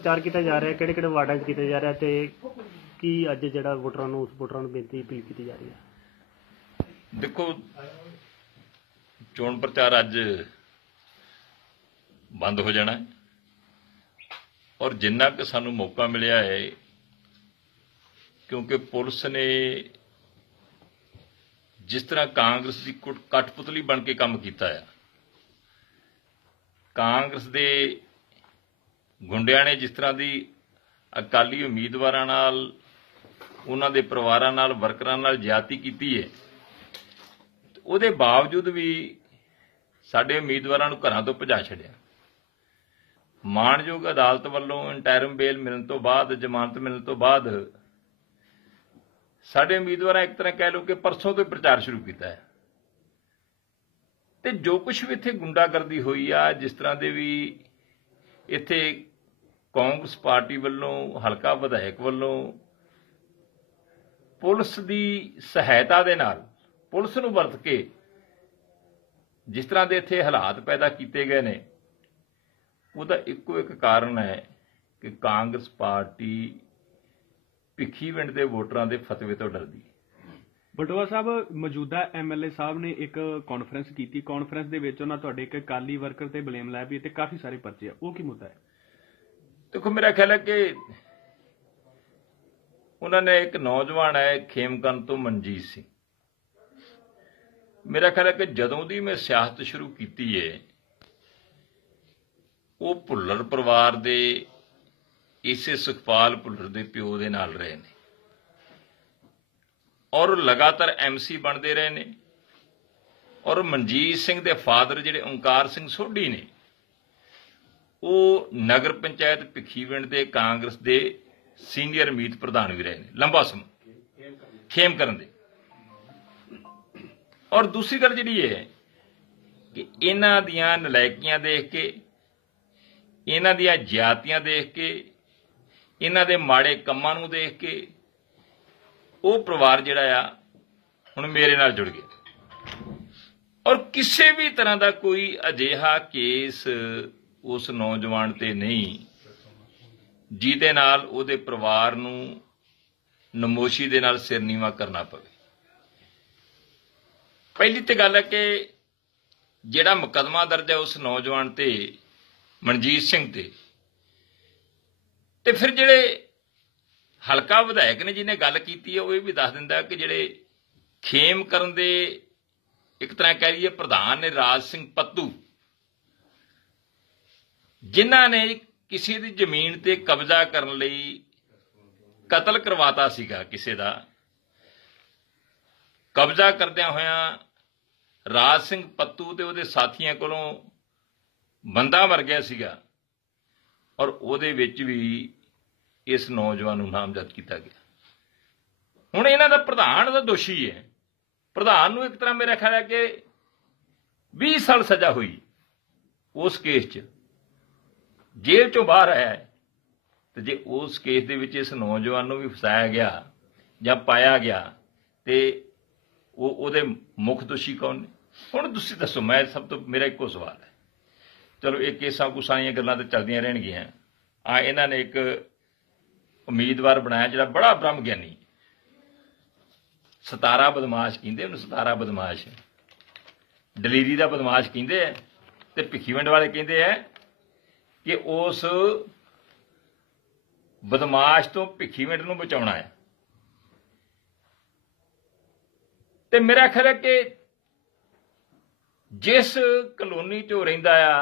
प्रचार किया जा रहा है, किहड़े किहड़े वार्डां 'च किया जा रहा है ते की अज जिहड़ा वोटरां नूं बेनती अपील की जा रही है? देखो, चोण प्रचार अज बंद हो जाना है और जिन्ना कि सानू मौका मिलिया है, क्योंकि पुलिस ने जिस तरह कांग्रेस की कठपुतली बन के काम किया है, कांग्रेस के गुंडियां ने जिस तरह की अकाली उम्मीदवारां नाल उन्हां दे परिवारां नाल वर्करां नाल ज्यादती की है, ਉਹਦੇ बावजूद भी साडे उम्मीदवारां नूं घरां तो भजा छड्या। माणयोग अदालत वल्लों इंटैरम बेल मिलण तो बाद, जमानत मिलण तो बाद साडे उम्मीदवारां एक तरह कह लो कि परसों तो प्रचार शुरू किया है। ते जो कुछ भी इत्थे गुंडागर्दी हुई आ, जिस तरह दे भी इत्थे कांग्रेस पार्टी वल्लों हलका विधायक वल्लों पुलिस की सहायता दे नाल पुलिस नूं वरत के जिस तरह के इत्थे हालात पैदा किए गए ने, उसका इक्को एक कारण है कि कांग्रेस पार्टी भिखीविंड के वोटरां के फतवे तो डरदी। बटोआ साहब, मौजूदा MLA साहब ने एक कॉन्फ्रेंस की, कॉन्फ्रेंस दे विच उन्हां तुहाडे एक अकाली वर्कर ते ब्लेम लाया भी ते काफ़ी सारे पर्चे आ, वो की मुद्दा है? देखो, मेरा ख्याल है कि उन्होंने एक नौजवान है खेमकन तो मनजीत सिंह, मेरा ख्याल है कि जदों दी मैं सियासत शुरू की है, वो भुल्लर परिवार दे इसे सुखपाल भुल्लर दे प्यो दे नाल रहे ने और लगातार MC बनते रहे ने। और मनजीत सिंह दे फादर जिहड़े ओंकार सिंह सोढी ने, वो नगर पंचायत भिखीविंड दे कांग्रेस दे सीनियर मीत प्रधान भी रहे ने लंबा समय खेमकरन दे। और दूसरी गल जिहड़ी है कि इन्हां दियां नलायकियां देख के, इन्हां दियां ज्यादतियां देख के, इन्हां दे माड़े कम्मां नूं देख के वो परिवार जिहड़ा आ हुण मेरे नाल जुड़ गया और किसी भी तरह का कोई अजिहा केस उस नौजवान ते नहीं जिहदे नाल उहदे परिवार नूं नमोशी दे नाल सिर नीवा करना पवे। पहली तो गल है कि जिहड़ा मुकदमा दर्ज है उस नौजवान ते मनजीत सिंह ते फिर जिहड़े हलका विधायक ने जिन्हें गल की है, वो ये भी दस दिंदा कि जिहड़े खेमकरन दे एक तरह कह लीए प्रधान ने राज सिंह पत्तू, जिन्हां ने किसी की जमीन ते कब्जा करने लई कतल करवाता सीगा, किसी का कब्जा करदियां होयां राज सिंह पत्तू ते उहदे साथियां कोलों बंदा मर गया सीगा और उहदे विच भी इस नौजवान नूं नामजद किया गया। हुण इन्हां दा प्रधान दा दोषी है, प्रधान नूं एक तरह मेरा ख्याल है कि 20 साल सजा हुई उस केस च, जेल चों बाहर आया है। तो जे उस केस दे विच इस नौजवान नूं भी फसाया गया जां पाया गया तो उहदे मुख दोषी कौन ने? हुण तुसीं दसो, मैं सब तो मेरा इक्को सवाल है। चलो ये केसां कुसां दीयां गल्लां तो चलदियां रहणगीआं। इन्हां ने एक उम्मीदवार बनाया जिहड़ा बड़ा ब्रह्म ज्ञानी, 17 बदमाश कहिंदे उहनूं, 17 बदमाश दलेरी दा बदमाश कहिंदे है ते भिखीविंड वाले कहिंदे है कि उस बदमाश तो भिखीविंड नूं बचाउणा है। ते मेरा ख्याल है कि जिस कलोनी चो रहिंदा आ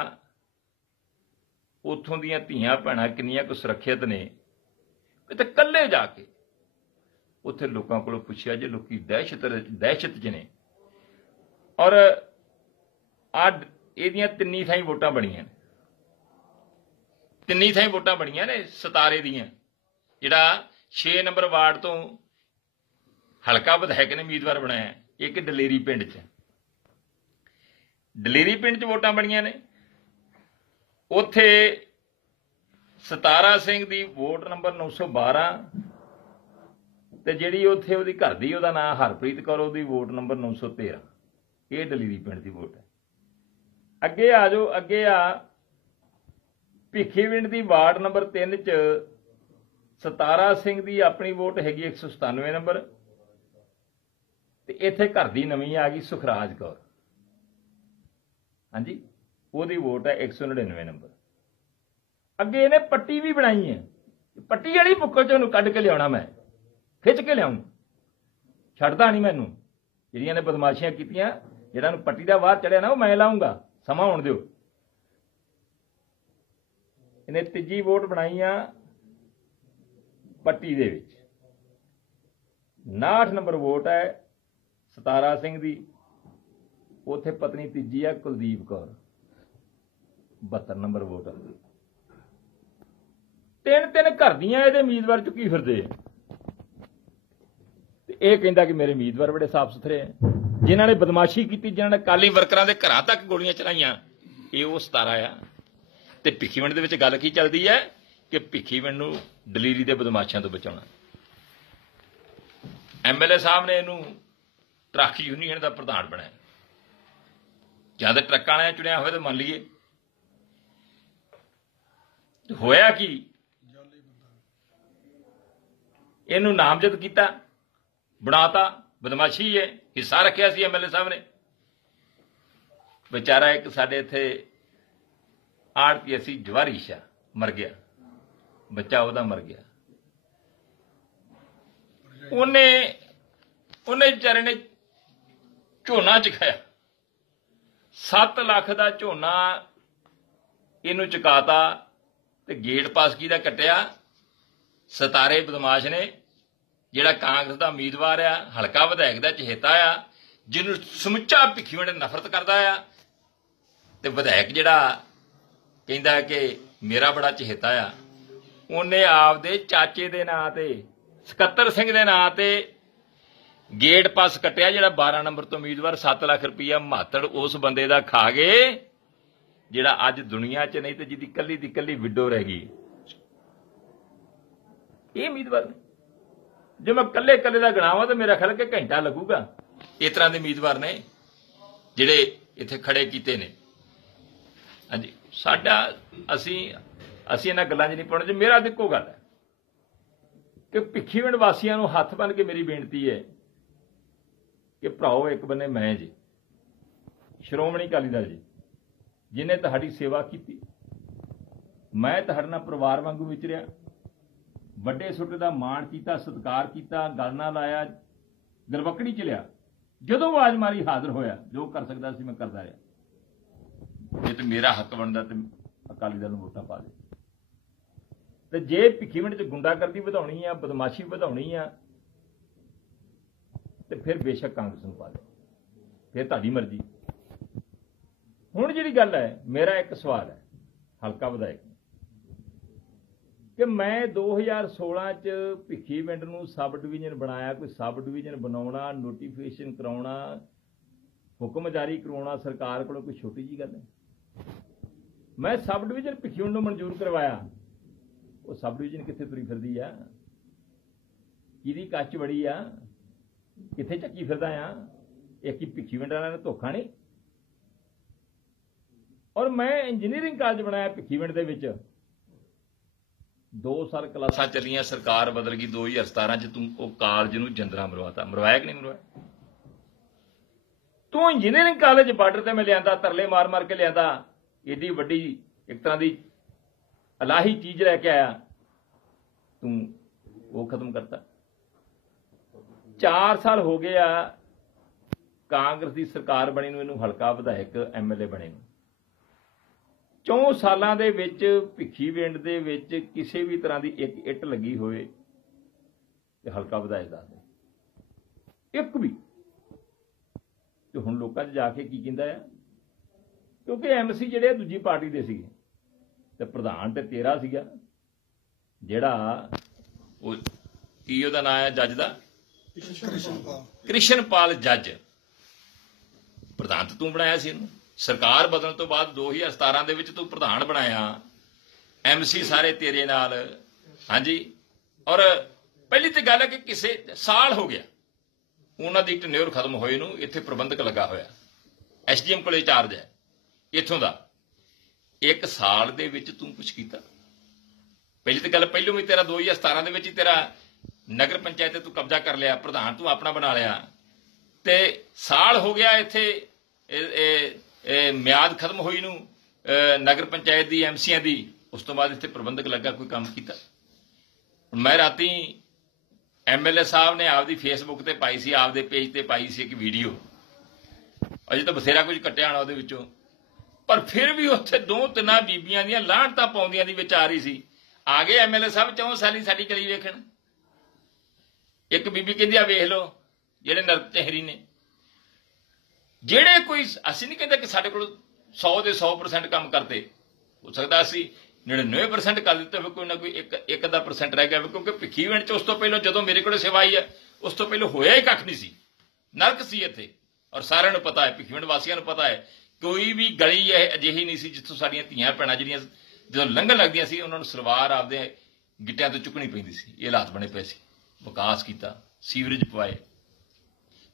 उत्थों दीयां धीआं भैणां किन्नियां कुछ सुरੱਖਿਅਤ ने, किते कल्ले जाके उत्थे लोकां कोलों पुछिया जे लोकी दहशत च ने। और इहदियां तिन्नी थाई वोटां बणियां ने, तिन्नी थाई वोटां बणियां ने सतारे दियां, जिहड़ा 6 नंबर वार्ड तो हलका विधायक ने उम्मीदवार बनाया, एक दलेरी पिंड च, दलेरी पिंड च वोटां बणियां ने। उत्थे सतारा सिंह दी वोट नंबर 912 ते जिहड़ी उत्थे उहदी घर दी उहदा नाम हरप्रीत कौर, उहदी वोट नंबर 913। ये दलेरी पिंड दी वोट है। अगे आ जाओ, अगे आ ਭਿੱਖੀਵਿੰਡ ਦੀ ਵਾਰਡ ਨੰਬਰ 3 ਚ ਸਤਾਰਾ ਸਿੰਘ ਦੀ ਆਪਣੀ ਵੋਟ ਹੈਗੀ 197 ਨੰਬਰ, ਤੇ ਇੱਥੇ ਘਰ ਦੀ ਨਵੀਂ ਆ ਗਈ ਸੁਖਰਾਜ ਕੌਰ, ਹਾਂਜੀ, ਉਹਦੀ ਵੋਟ ਹੈ 199 ਨੰਬਰ। ਅੱਗੇ ਇਹਨੇ ਪੱਟੀ ਵੀ ਬਣਾਈ ਹੈ, ਪੱਟੀ ਵਾਲੀ ਬੁੱਕਲ ਚ ਉਹਨੂੰ ਕੱਢ ਕੇ ਲਿਆਉਣਾ, ਮੈਂ ਖਿੱਚ ਕੇ ਲਿਆਉਂ, ਛੱਡਦਾ ਨਹੀਂ ਮੈਨੂੰ। ਜਿਹੜੀਆਂ ਨੇ ਬਦਮਾਸ਼ੀਆਂ ਕੀਤੀਆਂ, ਜਿਹੜਾ ਨੂੰ ਪੱਟੀ ਦਾ ਬਾਹਰ ਚੜਿਆ ਨਾ, ਉਹ ਮੈਂ ਲਾਉਂਗਾ, ਸਮਾਂ ਹੋਣ ਦਿਓ। ਇਹਨੇ ਤੀਜੀ ਵੋਟ ਬਣਾਈ ਆ ਪੱਟੀ ਦੇ ਵਿੱਚ, 59 ਨੰਬਰ ਵੋਟ ਹੈ ਸਤਾਰਾ ਸਿੰਘ ਦੀ, ਉੱਥੇ ਪਤਨੀ ਤੀਜੀ ਆ ਕੁਲਦੀਪ ਕੌਰ, 72 ਨੰਬਰ ਵੋਟ। ਤਿੰਨ ਘਰ ਦੀਆਂ ਇਹਦੇ ਉਮੀਦਵਾਰ ਚੁੱਕੀ ਫਿਰਦੇ ਆ, ਤੇ ਇਹ ਕਹਿੰਦਾ ਕਿ ਮੇਰੇ ਉਮੀਦਵਾਰ ਬੜੇ ਸਾਫ਼ ਸੁਥਰੇ ਆ। ਜਿਨ੍ਹਾਂ ਨੇ ਬਦਮਾਸ਼ੀ ਕੀਤੀ, ਜਿਨ੍ਹਾਂ ਨੇ ਅਕਾਲੀ ਵਰਕਰਾਂ ਦੇ ਘਰਾਂ ਤੱਕ ਗੋਲੀਆਂ ਚਲਾਈਆਂ, ਇਹ ਉਹ 17 ਆ। ਤੇ ਭਿੱਖੀਵਿੰਡ ਦੇ ਵਿੱਚ ਗੱਲ ਕੀ ਚੱਲਦੀ ਹੈ ਕਿ ਭਿੱਖੀਵਿੰਡ ਨੂੰ ਦਲੇਰੀ ਦੇ ਬਦਮਾਸ਼ਾਂ ਤੋਂ ਬਚਾਉਣਾ। ਐਮਐਲਏ ਸਾਹਿਬ ਨੇ ਇਹਨੂੰ ਟਰੱਕ ਯੂਨੀਅਨ ਦਾ ਪ੍ਰਧਾਨ ਬਣਾਇਆ। ਜਦ ਟਰੱਕਾਂ ਵਾਲਿਆਂ ਚੁਣਿਆ ਹੋਇਆ ਤਾਂ ਮੰਨ ਲਈਏ, ਹੋਇਆ ਕੀ, ਇਹਨੂੰ ਨਾਮਜ਼ਦ ਕੀਤਾ, ਬਣਾਤਾ, ਬਦਮਾਸ਼ੀ ਹੈ, ਹਿੱਸਾ ਰੱਖਿਆ ਸੀ ਐਮਐਲਏ ਸਾਹਿਬ ਨੇ। ਵਿਚਾਰਾ ਇੱਕ ਸਾਡੇ ਇੱਥੇ ਆੜਤੀ ਸੀ ਜਵਾਰੀ ਸ਼ਾਹ, ਮਰ ਗਿਆ, ਬੱਚਾ ਉਹਦਾ ਮਰ ਗਿਆ। ਉਹਨੇ ਵਿਚਾਰੇ ਨੇ ਝੋਨਾ ਚੁਕਾਇਆ, 7 ਲੱਖ ਦਾ ਝੋਨਾ ਇਹਨੂੰ ਚੁਕਾਤਾ, ਤੇ ਗੇਟ ਪਾਸ ਕਿਹਦਾ ਕੱਟਿਆ, ਸਤਾਰੇ ਬਦਮਾਸ਼ ਨੇ, ਜਿਹੜਾ ਕਾਂਗਰਸ ਦਾ ਉਮੀਦਵਾਰ ਆ, ਹਲਕਾ ਵਿਧਾਇਕ ਦਾ ਚਹੇਤਾ ਆ, ਜਿਹਨੂੰ ਸਮੁੱਚਾ ਭਿੱਖੀਵਿੰਡ ਨਫ਼ਰਤ ਕਰਦਾ ਆ, ਤੇ ਵਿਧਾਇਕ ਜਿਹੜਾ ਕਹਿੰਦਾ ਕਿ ਮੇਰਾ ਬੜਾ ਚਹੇਤਾ ਆ, ਉਹਨੇ ਆਪਦੇ ਚਾਚੇ ਦੇ ਨਾਂ ਤੇ, ਸਕੱਤਰ ਸਿੰਘ ਦੇ ਨਾਂ ਤੇ ਗੇਟ ਪਾਸ ਕੱਟਿਆ, ਜਿਹੜਾ 12 ਨੰਬਰ ਤੋਂ ਉਮੀਦਵਾਰ, 7 ਲੱਖ ਰੁਪਈਆ ਮਾਤੜ ਉਸ ਬੰਦੇ ਦਾ ਖਾ ਗਏ, ਜਿਹੜਾ ਅੱਜ ਦੁਨੀਆ 'ਚ ਨਹੀਂ ਤੇ ਜਿਹਦੀ ਕੱਲੀ ਦੀ ਕੱਲੀ ਵਿਡੋ ਰਹਿ ਗਈ। ਇਹ ਉਮੀਦਵਾਰ ਨੇ, ਜੇ ਮੈਂ ਕੱਲੇ ਦਾ ਗਣਾਵਾਂ ਤਾਂ ਮੇਰਾ ਖਿਆਲ ਕਿ ਘੰਟਾ ਲੱਗੂਗਾ। ਇਸ ਤਰ੍ਹਾਂ ਦੇ ਉਮੀਦਵਾਰ ਨੇ ਜਿਹੜੇ ਇੱਥੇ ਖੜੇ ਕੀਤੇ ਨੇ। ਹਾਂਜੀ, ਸਾਡਾ ਅਸੀਂ ਇਹਨਾਂ ਗੱਲਾਂ 'ਚ ਨਹੀਂ ਪਾਉਣਾ। ਜੇ ਮੇਰਾ ਤਾਂ ਇੱਕੋ ਗੱਲ ਹੈ ਕਿ ਭਿੱਖੀਵਿੰਡ ਵਾਸੀਆਂ ਨੂੰ ਹੱਥ ਬੰਨ੍ਹ ਕੇ ਮੇਰੀ ਬੇਨਤੀ ਹੈ ਕਿ ਭਰਾਓ, ਇੱਕ ਬੰਨੇ ਮੈਂ ਜੀ, ਸ਼੍ਰੋਮਣੀ ਅਕਾਲੀ ਦਲ ਜੀ, ਜਿਹਨੇ ਤੁਹਾਡੀ ਸੇਵਾ ਕੀਤੀ, ਮੈਂ ਤੁਹਾਡੇ ਨਾਲ ਪਰਿਵਾਰ ਵਾਂਗੂ ਵਿਚਰਿਆ, ਵੱਡੇ ਛੋਟੇ ਦਾ ਮਾਣ ਕੀਤਾ, ਸਤਿਕਾਰ ਕੀਤਾ, ਗੱਲ ਨਾਲ ਲਾਇਆ, ਗਲਵੱਕੜੀ ਚ ਲਿਆ, ਜਦੋਂ ਆਵਾਜ਼ ਮਾਰੀ ਹਾਜ਼ਰ ਹੋਇਆ, ਜੋ ਕਰ ਸਕਦਾ ਸੀ ਮੈਂ ਕਰਦਾ ਰਿਹਾ। ਜੇ ਤੇ ਮੇਰਾ ਹੱਕ ਬਣਦਾ ਤੇ ਅਕਾਲੀ ਦਲ ਨੂੰ ਵੋਟਾਂ ਪਾ ਦੇ, ਤੇ ਜੇ ਭਿੱਖੀਵਿੰਡ ਚ ਗੁੰਡਾਗਰਦੀ ਵਧਾਉਣੀ ਆ, ਬਦਮਾਸ਼ੀ ਵਧਾਉਣੀ ਆ, ਤੇ ਫਿਰ ਬੇਸ਼ੱਕ ਕਾਂਗਰਸ ਨੂੰ ਪਾ ਦੇ, ਫਿਰ ਤੁਹਾਡੀ ਮਰਜ਼ੀ। ਹੁਣ ਜਿਹੜੀ ਗੱਲ ਹੈ, ਮੇਰਾ ਇੱਕ ਸਵਾਲ ਹੈ ਹਲਕਾ ਵਿਧਾਇਕ ਕਿ ਮੈਂ 2016 ਚ ਭਿੱਖੀਵਿੰਡ ਨੂੰ ਸਬ ਡਿਵੀਜ਼ਨ ਬਣਾਇਆ। ਕੋਈ ਸਬ ਡਿਵੀਜ਼ਨ ਬਣਾਉਣਾ, ਨੋਟੀਫਿਕੇਸ਼ਨ ਕਰਾਉਣਾ, ਹੁਕਮ ਜਾਰੀ ਕਰਵਾਉਣਾ ਸਰਕਾਰ ਕੋਲੋਂ ਕੋਈ ਛੋਟੀ ਜੀ ਗੱਲ ਹੈ। ਮੈਂ ਸਬ ਡਿਵੀਜ਼ਨ ਭਿੱਖੀਵਿੰਡ ਨੂੰ ਮਨਜ਼ੂਰ ਕਰਵਾਇਆ, ਉਹ ਸਬ ਡਿਵੀਜ਼ਨ ਕਿੱਥੇ ਤੁਰੀ ਫਿਰਦੀ ਆ, ਕਿਹਦੀ ਕੱਚ ਵੜੀ ਆ, ਕਿੱਥੇ ਚੱਕੀ ਫਿਰਦਾ ਆ? ਇਹ ਕੀ ਭਿੱਖੀਵਿੰਡ ਵਾਲਿਆਂ ਨੇ ਧੋਖਾ ਨਹੀਂ? ਔਰ ਮੈਂ ਇੰਜੀਨੀਅਰਿੰਗ ਕਾਲਜ ਬਣਾਇਆ ਭਿੱਖੀਵਿੰਡ ਦੇ ਵਿੱਚ, 2 ਸਾਲ ਕਲਾਸਾਂ ਚੱਲੀਆਂ, ਸਰਕਾਰ ਬਦਲ ਗਈ 2017 ਚ, ਤੂੰ ਉਹ ਕਾਲਜ ਨੂੰ ਜੰਦਰਾ ਮਰਵਾਤਾ। ਮਰਵਾਇਆ ਕਿ ਨਹੀਂ ਮਰਵਾਇਆ? ਤੂੰ ਇੰਜੀਨੀਅਰਿੰਗ ਕਾਲਜ ਬਾਰਡਰ ਤੇ ਮੈਂ ਲਿਆਂਦਾ, ਤਰਲੇ ਮਾਰ ਮਾਰ ਕੇ ਲਿਆਂਦਾ, ਏਡੀ ਵੱਡੀ ਇੱਕ ਤਰ੍ਹਾਂ ਦੀ ਇਲਾਹੀ ਚੀਜ਼ ਲੈ ਕੇ ਆਇਆ, ਤੂੰ ਉਹ ਖਤਮ ਕਰਤਾ। 4 ਸਾਲ ਹੋ ਗਏ ਆ ਕਾਂਗਰਸ ਦੀ ਸਰਕਾਰ ਬਣੀ ਨੂੰ, ਇਹਨੂੰ ਹਲਕਾ ਵਿਧਾਇਕ ਐਮਐਲਏ ਬਣੇ ਨੂੰ। 4 ਸਾਲਾਂ ਦੇ ਵਿੱਚ ਭਿੱਖੀਵਿੰਡ ਦੇ ਵਿੱਚ ਕਿਸੇ ਵੀ ਤਰ੍ਹਾਂ ਦੀ ਇੱਕ ਇੱਟ ਲੱਗੀ ਹੋਵੇ ਤੇ ਹਲਕਾ ਵਿਧਾਇਕ ਦੱਸ ਦੇ, ਇੱਕ ਵੀ। ਤੇ ਹੁਣ ਲੋਕਾਂ 'ਚ ਜਾ ਕੇ ਕੀ ਕਹਿੰਦਾ ਆ, ਕਿਉਂਕਿ ਐਮਸੀ ਜਿਹੜੇ ਦੂਜੀ ਪਾਰਟੀ ਦੇ ਸੀਗੇ, ਤੇ ਪ੍ਰਧਾਨ ਤੇ ਤੇਰਾ ਸੀਗਾ, ਜਿਹੜਾ ਉਹ ਕੀ ਉਹਦਾ ਨਾਂ ਹੈ ਜੱਜ ਦਾ, ਕ੍ਰਿਸ਼ਨਪਾਲ ਜੱਜ, ਪ੍ਰਧਾਨ ਤੇ ਤੂੰ ਬਣਾਇਆ ਸੀ ਇਹਨੂੰ। ਸਰਕਾਰ ਬਦਲਣ ਤੋਂ ਬਾਅਦ 2017 ਦੇ ਵਿੱਚ ਤੂੰ ਪ੍ਰਧਾਨ ਬਣਾਇਆ, ਐਮਸੀ ਸਾਰੇ ਤੇਰੇ ਨਾਲ। ਹਾਂਜੀ, ਔਰ ਪਹਿਲੀ ਤੇ ਗੱਲ ਹੈ ਕਿ ਕਿਸੇ ਸਾਲ ਹੋ ਗਿਆ ਉਹਨਾਂ ਦੀ ਟੈਨਿਓਰ ਖਤਮ ਹੋਏ ਨੂੰ, ਇੱਥੇ ਪ੍ਰਬੰਧਕ ਲੱਗਾ ਹੋਇਆ, ਐਸਡੀਐਮ ਕੋਲੇ ਚਾਰਜ ਹੈ ਇੱਥੋਂ ਦਾ, ਇੱਕ ਸਾਲ ਦੇ ਵਿੱਚ ਤੂੰ ਕੁਝ ਕੀਤਾ? ਪਹਿਲੀ ਤਾਂ ਗੱਲ ਪਹਿਲੋਂ ਵੀ ਤੇਰਾ 2017 ਦੇ ਵਿੱਚ ਹੀ ਤੇਰਾ ਨਗਰ ਪੰਚਾਇਤ ਤੇ ਤੂੰ ਕਬਜ਼ਾ ਕਰ ਲਿਆ, ਪ੍ਰਧਾਨ ਤੂੰ ਆਪਣਾ ਬਣਾ ਲਿਆ, ਤੇ ਸਾਲ ਹੋ ਗਿਆ ਇੱਥੇ ਮਿਆਦ ਖਤਮ ਹੋਈ ਨੂੰ ਨਗਰ ਪੰਚਾਇਤ ਦੀ, ਐਮਸੀਆਂ ਦੀ। ਉਸ ਤੋਂ ਬਾਅਦ ਇੱਥੇ ਪ੍ਰਬੰਧਕ ਲੱਗਾ, ਕੋਈ ਕੰਮ ਕੀਤਾ? ਮੈਂ ਰਾਤੀ ਐਮਐਲਏ ਸਾਹਿਬ ਨੇ ਆਪਦੀ ਫੇਸਬੁੱਕ ਤੇ ਪਾਈ ਸੀ, ਆਪਦੇ ਪੇਜ ਤੇ ਪਾਈ ਸੀ ਇੱਕ ਵੀਡੀਓ, ਅਜੇ ਤਾਂ ਬਥੇਰਾ ਕੁਝ ਕੱਟਿਆ ਹੋਣਾ ਉਹਦੇ ਵਿੱਚੋਂ, ਪਰ ਫਿਰ ਵੀ ਉੱਥੇ 2-3 ਬੀਬੀਆਂ ਦੀਆਂ ਲਾਹਣਤਾਂ ਪਾਉਂਦੀਆਂ ਦੀ ਵਿੱਚ ਆ ਰਹੀ ਸੀ। ਆ ਗਏ ਐਮਐਲਏ ਸਾਹਿਬ 4 ਸਾਲੀ ਸਾਡੀ ਗਲੀ ਵੇਖਣ। ਇੱਕ ਬੀਬੀ ਕਹਿੰਦੀ ਆ ਵੇਖ ਲਓ ਜਿਹੜੇ ਨਰਕ ਚਿਹਰੀ ਨੇ, ਜਿਹੜੇ ਕੋਈ, ਅਸੀਂ ਨਹੀਂ ਕਹਿੰਦੇ ਕਿ ਸਾਡੇ ਕੋਲ 100 ਦੇ 100% ਕੰਮ ਕਰਦੇ, ਹੋ ਸਕਦਾ ਅਸੀਂ 99% ਕਰ ਦਿੱਤੇ ਹੋਵੇ, ਕੋਈ ਨਾ ਕੋਈ ਇੱਕ ਦਾ % ਰਹਿ ਗਿਆ, ਕਿਉਂਕਿ ਭਿੱਖੀਵਿੰਡ ਚ ਉਸ ਤੋਂ ਪਹਿਲਾਂ ਜਦੋਂ ਮੇਰੇ ਕੋਲ ਸੇਵਾ ਆਈ ਹੈ ਉਸ ਤੋਂ ਪਹਿਲਾਂ ਹੋਇਆ ਹੀ ਕੱਖ ਨਹੀਂ ਸੀ, ਨਰਕ ਸੀ ਇੱਥੇ। ਔਰ ਸਾਰਿਆਂ ਨੂੰ ਪਤਾ ਹੈ, ਭਿੱਖੀਵਿੰਡ ਵਾਸੀਆਂ ਨੂੰ ਪਤਾ ਹੈ, ਕੋਈ ਵੀ ਗਲੀ ਇਹ ਅਜਿਹੀ ਨਹੀਂ ਸੀ ਜਿੱਥੋਂ ਸਾਡੀਆਂ ਧੀਆਂ ਭੈਣਾਂ ਜਿਹੜੀਆਂ ਜਦੋਂ ਲੰਘਣ ਲੱਗਦੀਆਂ ਸੀ ਉਹਨਾਂ ਨੂੰ ਸਲਵਾਰ ਆਪਦੇ ਗਿੱਟਿਆਂ ਤੋਂ ਚੁੱਕਣੀ ਪੈਂਦੀ ਸੀ। ਇਹ ਹਾਲਾਤ ਬਣੇ ਪਏ ਸੀ। ਵਿਕਾਸ ਕੀਤਾ, ਸੀਵਰੇਜ ਪਵਾਏ,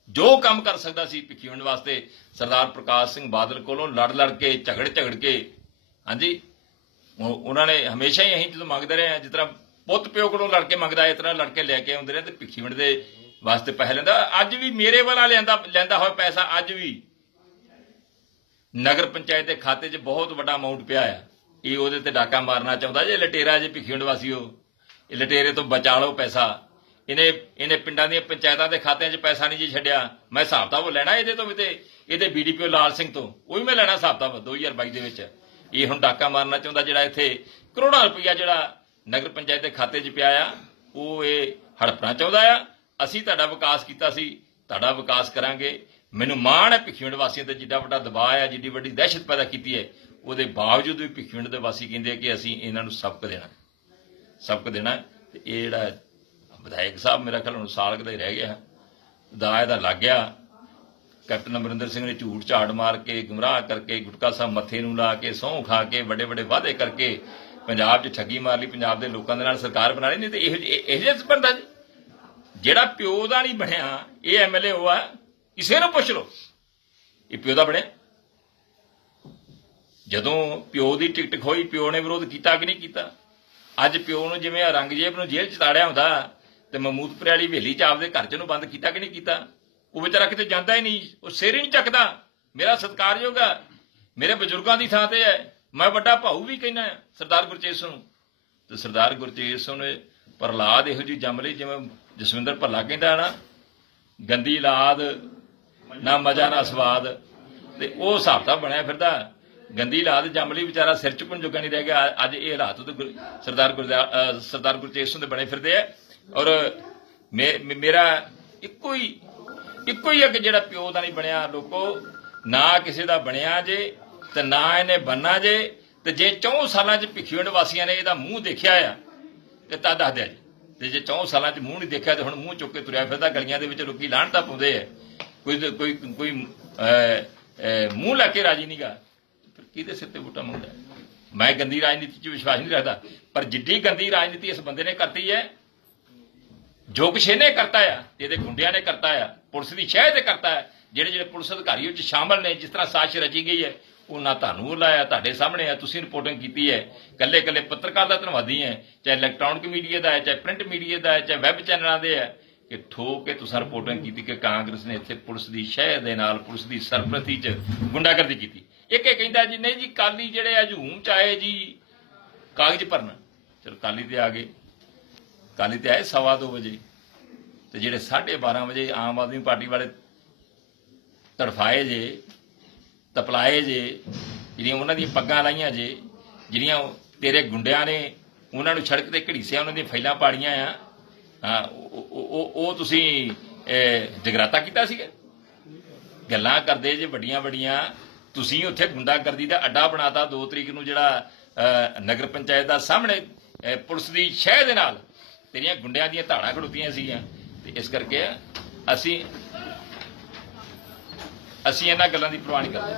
ਜੋ ਕੰਮ ਕਰ ਸਕਦਾ ਸੀ ਭਿੱਖੀਵਿੰਡ ਵਾਸਤੇ ਸਰਦਾਰ ਪ੍ਰਕਾਸ਼ ਸਿੰਘ ਬਾਦਲ ਕੋਲੋਂ ਲੜ ਕੇ ਝਗੜ ਕੇ, ਹਾਂਜੀ, ਉਹਨਾਂ ਨੇ ਹਮੇਸ਼ਾ ਹੀ ਅਸੀਂ ਜਦੋਂ ਮੰਗਦੇ ਰਹੇ ਹਾਂ, ਜਿਸ ਤਰ੍ਹਾਂ ਪੁੱਤ ਪਿਓ ਕੋਲੋਂ ਲੜ ਕੇ ਮੰਗਦਾ, ਇਸ ਤਰ੍ਹਾਂ ਲੜ ਕੇ ਲੈ ਕੇ ਆਉਂਦੇ ਰਹੇ ਤੇ ਭਿੱਖੀਵਿੰਡ ਦੇ ਵਾਸਤੇ ਪੈਸੇ ਲੈਂਦਾ। ਅੱਜ ਵੀ ਮੇਰੇ ਵਾਲਾ ਲੈਂਦਾ ਹੋਇਆ ਪੈਸਾ ਅੱਜ ਵੀ ਨਗਰ ਪੰਚਾਇਤ ਦੇ ਖਾਤੇ 'ਚ ਬਹੁਤ ਵੱਡਾ ਅਮਾਊਂਟ ਪਿਆ ਆ। ਇਹ ਉਹਦੇ ਤੇ ਡਾਕਾ ਮਾਰਨਾ ਚਾਹੁੰਦਾ ਜੇ ਲਟੇਰਾ, ਜੇ ਭਿੱਖੀਵਿੰਡ ਵਾਸੀਓ, ਇਹ ਲਟੇਰੇ ਤੋਂ ਬਚਾ ਲਓ ਪੈਸਾ। ਇਹਨੇ ਪਿੰਡਾਂ ਦੀਆਂ ਪੰਚਾਇਤਾਂ ਦੇ ਖਾਤਿਆਂ 'ਚ ਪੈਸਾ ਨਹੀਂ ਜੀ ਛੱਡਿਆ। ਮੈਂ ਹਿਸਾਬ ਤਾਂ ਉਹ ਲੈਣਾ ਇਹਦੇ ਤੋਂ ਵੀ, ਤੇ ਇਹਦੇ ਬੀਡੀਪੀਓ ਲਾਲ ਸਿੰਘ ਤੋਂ ਉਹ ਵੀ ਮੈਂ ਲੈਣਾ ਹਿਸਾਬ ਤਾਂ 2022 ਦੇ ਵਿੱਚ। ਇਹ ਹੁਣ ਡਾਕਾ ਮਾਰਨਾ ਚਾਹੁੰਦਾ, ਜਿਹੜਾ ਇੱਥੇ ਕਰੋੜਾਂ ਰੁਪਈਆ ਜਿਹੜਾ ਨਗਰ ਪੰਚਾਇਤ ਦੇ ਖਾਤੇ 'ਚ ਪਿਆ ਆ, ਉਹ ਇਹ ਹੜਪਣਾ ਚਾਹੁੰਦਾ ਆ। ਅਸੀਂ ਤੁਹਾਡਾ ਵਿਕਾਸ ਕੀਤਾ ਸੀ, ਤੁਹਾਡਾ ਵਿਕਾਸ ਕਰਾਂਗੇ। ਮੈਨੂੰ ਮਾਣ ਹੈ ਭਿੱਖੀਵਿੰਡ ਵਾਸੀਆਂ ਤੇ, ਜਿੱਡਾ ਵੱਡਾ ਦਬਾਅ ਹੈ, ਜਿੱਡੀ ਵੱਡੀ ਦਹਿਸ਼ਤ ਪੈਦਾ ਕੀਤੀ ਹੈ, ਉਹਦੇ ਬਾਵਜੂਦ ਵੀ ਭਿੱਖੀਵਿੰਡ ਦੇ ਵਾਸੀ ਕਹਿੰਦੇ ਕਿ ਅਸੀਂ ਇਹਨਾਂ ਨੂੰ ਸਬਕ ਦੇਣਾ। ਤੇ ਇਹ ਜਿਹੜਾ ਵਿਧਾਇਕ ਸਾਹਿਬ ਮੇਰਾ ਖਿਆਲ ਹੁਣ ਸਾਲ ਕੁ ਦਾ ਹੀ ਰਹਿ ਗਿਆ, ਦਾ ਇਹਦਾ ਲੱਗ ਗਿਆ। ਕੈਪਟਨ ਅਮਰਿੰਦਰ ਸਿੰਘ ਨੇ ਝੂਠ ਝਾੜ ਮਾਰ ਕੇ, ਗੁੰਮਰਾਹ ਕਰਕੇ, ਗੁਟਕਾ ਸਾਹਿਬ ਮੱਥੇ ਨੂੰ ਲਾ ਕੇ, ਸਹੁੰ ਖਾ ਕੇ, ਵੱਡੇ ਵਾਅਦੇ ਕਰਕੇ ਪੰਜਾਬ 'ਚ ਠੱਗੀ ਮਾਰ ਲਈ, ਪੰਜਾਬ ਦੇ ਲੋਕਾਂ ਦੇ ਨਾਲ ਸਰਕਾਰ ਬਣਾ ਲਈ। ਨਹੀਂ ਤੇ ਇਹੋ ਜਿਹੇ ਬੰਦਾ ਜੀ ਜਿਹੜਾ ਪਿਓ ਦਾ ਨਹੀਂ ਬਣਿਆ, ਇਹ ਐਮਐਲਏ ਹੋਆ, ਕਿਸੇ ਨੂੰ ਪੁੱਛ ਲਓ, ਇਹ ਪਿਓ ਦਾ ਬਣਿਆ। ਜਦੋਂ ਪਿਓ ਦੀ ਟਿਕਟ ਖੋਈ, ਪਿਓ ਨੇ ਵਿਰੋਧ ਕੀਤਾ ਕਿ ਨਹੀਂ ਕੀਤਾ? ਅੱਜ ਪਿਓ ਨੂੰ ਜਿਵੇਂ ਔਰੰਗਜ਼ੇਬ ਨੂੰ ਜੇਲ੍ਹ 'ਚ ਤਾੜਿਆ ਹੁੰਦਾ ਤੇ ਮਹਿਮੂਦਪੁਰੇ ਵਾਲੀ ਹਵੇਲੀ 'ਚ ਆਪਦੇ ਘਰ 'ਚ ਨੂੰ ਬੰਦ ਕੀਤਾ ਕਿ ਨਹੀਂ ਕੀਤਾ? ਉਹ ਵਿਚਾਰਾ ਕਿਤੇ ਜਾਂਦਾ ਹੀ ਨਹੀਂ, ਉਹ ਸਿਰ ਹੀ ਨਹੀਂ ਚੱਕਦਾ। ਮੇਰਾ ਸਤਿਕਾਰਯੋਗ ਆ, ਮੇਰੇ ਬਜ਼ੁਰਗਾਂ ਦੀ ਥਾਂ ਤੇ ਹੈ। ਮੈਂ ਵੱਡਾ ਭਾਊ ਵੀ ਕਹਿੰਦਾ ਸਰਦਾਰ ਗੁਰਚੇਤ ਸਿੰਘ ਨੂੰ, ਤੇ ਸਰਦਾਰ ਗੁਰਚੇਤ ਸਿੰਘ ਨੇ ਪ੍ਰਹਲਾਦ ਇਹੋ ਜਿਹੀ ਜੰਮ ਲਈ, ਜਿਵੇਂ ਜਸਵਿੰਦਰ ਭੱਲਾ ਕਹਿੰਦਾ ਨਾ, ਗੰਦੀ ਲਾਦ ਨਾ ਮਜ਼ਾ ਨਾ ਸਵਾਦ। ਤੇ ਉਹ ਹਿਸਾਬ ਤਾਂ ਬਣਿਆ ਫਿਰਦਾ, ਗੰਦੀ ਲਾਦ ਜੰਮ ਲਈ, ਵਿਚਾਰਾ ਸਿਰ ਚੁੱਕਣ ਜੋਗਾ ਨਹੀਂ ਰਹਿ ਗਿਆ। ਅੱਜ ਇਹ ਹਾਲਾਤ ਸਰਦਾਰ ਗੁਰਚੇਤ ਸਿੰਘ ਦੇ ਬਣੇ ਫਿਰਦੇ ਆ। ਔਰ ਮੇਰਾ ਇੱਕੋ ਹੀ ਅੱਗੇ ਜਿਹੜਾ ਪਿਓ ਦਾ ਨਹੀਂ ਬਣਿਆ, ਲੋਕੋ, ਨਾ ਕਿਸੇ ਦਾ ਬਣਿਆ ਜੇ ਤੇ ਨਾ ਇਹਨੇ ਬਣਨਾ ਜੇ। ਤੇ ਜੇ 4 ਸਾਲਾਂ 'ਚ ਭਿੱਖੀਵਿੰਡ ਵਾਸੀਆਂ ਨੇ ਇਹਦਾ ਮੂੰਹ ਦੇਖਿਆ ਆ ਤੇ ਤਾਂ ਦੱਸ ਦਿਆ ਜੀ, ਤੇ ਜੇ 4 ਸਾਲਾਂ 'ਚ ਮੂੰਹ ਨਹੀਂ ਦੇਖਿਆ ਤੇ ਹੁਣ ਮੂੰਹ ਚੁੱਕ ਕੇ ਤੁਰਿਆ ਫਿਰਦਾ ਗਲੀਆਂ ਦੇ ਵਿੱਚ, ਲੋਕੀ ਲਾਹਣਤਾਂ ਪਾਉਂਦੇ ਆ, ਕੋਈ ਮੂੰਹ ਲਾ ਕੇ ਰਾਜੀ ਨਹੀਂਗਾ। ਫਿਰ ਕਿਹਦੇ ਸਿਰ ਤੇ ਵੋਟਾਂ ਮੰਗਦਾ? ਮੈਂ ਗੰਦੀ ਰਾਜਨੀਤੀ 'ਚ ਵਿਸ਼ਵਾਸ ਨਹੀਂ ਰੱਖਦਾ, ਪਰ ਜਿੱਡੀ ਗੰਦੀ ਰਾਜਨੀਤੀ ਇਸ ਬੰਦੇ ਨੇ ਕਰਤੀ ਹੈ, ਜੋ ਕੁਛ ਇਹਨੇ ਕਰਤਾ ਆ, ਇਹਦੇ ਗੁੰਡਿਆਂ ਨੇ ਕਰਤਾ ਆ, ਪੁਲਿਸ ਦੀ ਸ਼ਹਿ ਤੇ ਕਰਤਾ ਹੈ, ਜਿਹੜੇ ਪੁਲਿਸ ਅਧਿਕਾਰੀ ਉਹ 'ਚ ਸ਼ਾਮਲ ਨੇ, ਜਿਸ ਤਰ੍ਹਾਂ ਸਾਜ਼ਿਸ਼ ਰਚੀ ਗਈ ਹੈ, ਉਹਨਾਂ ਤੁਹਾਨੂੰ ਲਾਇਆ, ਤੁਹਾਡੇ ਸਾਹਮਣੇ ਹੈ, ਤੁਸੀਂ ਰਿਪੋਰਟਿੰਗ ਕੀਤੀ ਹੈ। ਕੱਲੇ ਪੱਤਰਕਾਰ ਦਾ ਧੰਨਵਾਦੀ ਹੈ, ਚਾਹੇ ਇਲੈਕਟ੍ਰੋਨਿਕ ਮੀਡੀਆ ਦਾ ਹੈ, ਚਾਹੇ ਪ੍ਰਿੰਟ ਮੀਡੀਆ ਦਾ ਹੈ, ਚਾਹੇ ਵੈਬ ਚੈਨਲਾਂ ਦੇ ਹੈ, ਕਿ ਠੋਕ ਕੇ ਤੁਸੀਂ ਰਿਪੋਰਟਿੰਗ ਕੀਤੀ ਕਿ ਕਾਂਗਰਸ ਨੇ ਇੱਥੇ ਪੁਲਿਸ ਦੀ ਸ਼ਹਿ ਦੇ ਨਾਲ, ਪੁਲਿਸ ਦੀ ਸਰਪ੍ਰਸਤੀ 'ਚ ਗੁੰਡਾਗਰਦੀ ਕੀਤੀ। ਇੱਕ ਇਹ ਕਹਿੰਦਾ ਜੀ ਨਹੀਂ ਜੀ ਕਾਲੀ ਜਿਹੜੇ ਹਜੂਮ 'ਚ ਆਏ ਜੀ ਕਾਗਜ਼ ਭਰਨ। ਚਲੋ ਕਾਲੀ ਤੇ ਆ ਗਏ, ਕਾਲੀ ਤੇ ਆਏ 2:15 ਵਜੇ, ਤੇ ਜਿਹੜੇ 12:30 ਵਜੇ ਆਮ ਆਦਮੀ ਪਾਰਟੀ ਵਾਲੇ ਤੜਫਾਏ ਜੇ, ਤਪਲਾਏ ਜੇ, ਜਿਹੜੀਆਂ ਉਹਨਾਂ ਦੀਆਂ ਪੱਗਾਂ ਲਾਈਆਂ ਜੇ, ਜਿਹੜੀਆਂ ਤੇਰੇ ਗੁੰਡਿਆਂ ਨੇ ਉਹਨਾਂ ਨੂੰ ਸੜਕ ਤੇ ਘੜੀਸਿਆ, ਉਹਨਾਂ ਦੀਆਂ ਫਾਈਲਾਂ ਪਾੜੀਆਂ ਆ, ਉਹ ਤੁਸੀਂ ਜਗਰਾਤਾ ਕੀਤਾ ਸੀਗਾ। ਗੱਲਾਂ ਕਰਦੇ ਜੇ ਵੱਡੀਆਂ, ਤੁਸੀਂ ਉੱਥੇ ਗੁੰਡਾਗਰਦੀ ਦਾ ਅੱਡਾ ਬਣਾਤਾ 2 ਤਰੀਕ ਨੂੰ, ਜਿਹੜਾ ਨਗਰ ਪੰਚਾਇਤ ਦਾ ਸਾਹਮਣੇ ਪੁਲਿਸ ਦੀ ਸ਼ਹਿ ਦੇ ਨਾਲ ਤੇਰੀਆਂ ਗੁੰਡਿਆਂ ਦੀਆਂ ਧਾੜਾਂ ਖੜੋਤੀਆਂ ਸੀਗੀਆਂ। ਤੇ ਇਸ ਕਰਕੇ ਅਸੀਂ ਇਹਨਾਂ ਗੱਲਾਂ ਦੀ ਪਰਵਾਹ ਨਹੀਂ ਕਰਦੇ।